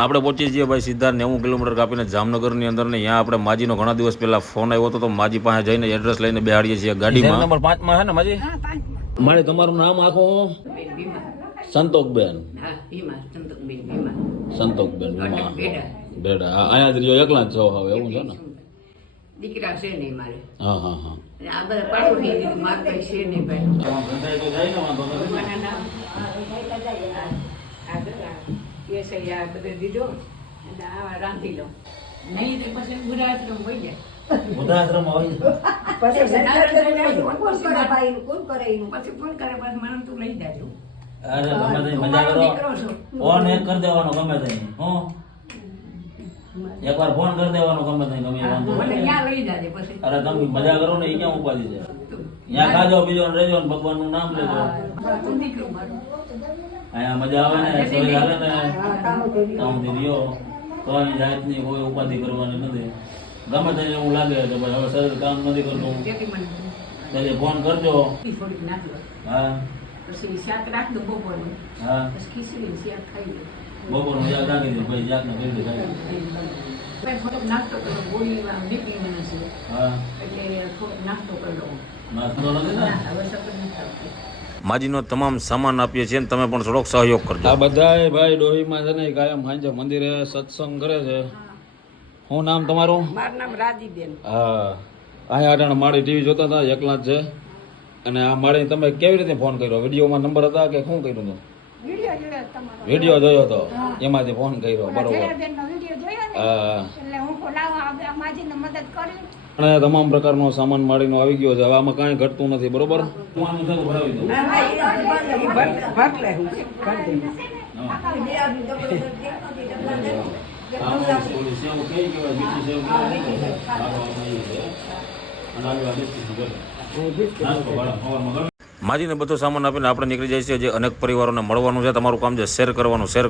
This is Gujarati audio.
આપણે પહોંચી જઈએ ભાઈ સીધા 90 કિલોમીટર કાપીને જામનગરની અંદર ને અહીંયા આપણે માજીનો ઘણા દિવસ પહેલા ફોન આવ્યો હતો તો માજી પાસે જઈને એડ્રેસ લઈને બેહાડીએ છીએ ગાડીમાં નંબર 5 માં હે ને માજી મારે તમારું નામ આખું સંતોકબેન સંતોકબેન બેડા અહીંયા જ રહ્યો એકલા જ છો હવે એવું છે ને દીકરા છે નહીં મારે હા હા હા આ બધા પાડોશી દીધું મારે કઈ છે નહીં ભાઈ આ બધે દીધો એટલે આ રાંધી લો નહીં તે પછી બુઢાશ્રમ હોય જાય બુદ્ધાશ્રમ હોય પછી ફોન કરે પછી મને તું લઈ જાજો અરે ગમે તે મજા કરો ફોન એક કરી દેવાનો ગમે તે હો એકવાર ફોન કરી દેવાનો ગમે તે ગમે વાંધો મને ક્યાં લઈ જાજે પછી અરે તમે મજા કરો ને અહીંયા ઉપાડી છે અહીંયા ખાજો બીજો રહેજો ને ભગવાનનું નામ લેજો તું દીકરો મારો અહીંયા મજા આવે ને શરીર હાલે ને તામથી રહ્યો તો એની જાતની કોઈ ઉપાધિ કરવાની નથી ગમે તેને એવું લાગે કે ભાઈ હવે શરીર કામ નથી કરતું એટલે ફોન કરજો થોડીક નાખી હા પછી શાક રાખ દો બપોરનું હા પછી ખીચડી શાક ખાઈ લો બપોરનું યાદ રાખી દો ભાઈ જાતને કરી દે ખાઈ થોડોક નાસ્તો કરો ગોળીમાં બીપી મને છે હા એટલે થોડોક નાસ્તો કરી લો નાસ્તો નથી ને હવે સપન નથી આવતી માજીનો તમામ સામાન આપીએ છીએ તમે પણ થોડોક સહયોગ કરજો આ બધાય ભાઈ ડોહીમાં છે ને કાયમ સાંજે મંદિરે સત્સંગ કરે છે શું નામ તમારું મારું નામ રાજીબેન હા અહીંયા અટાણે મારી ટીવી જોતા હતા એકલા જ છે અને આ મારી તમે કેવી રીતે ફોન કર્યો વિડીયોમાં નંબર હતા કે શું કર્યું હતું વિડિયો જોયો તમારો વિડીયો જોયો હતો એમાંથી ફોન કર્યો બરોબર જયાબેનનો વિડિયો જોયો ને હા એટલે હું બોલાવા માજીને મદદ કરી અને તમામ પ્રકારનો સામાન માળીનો આવી ગયો છે હવે આમાં કાંઈ ઘટતું નથી બરોબર માજીને બધો સામાન આપીને આપણે નીકળી જાય છે જે અનેક પરિવારોને મળવાનું છે તમારું કામ છે શેર કરવાનું શેર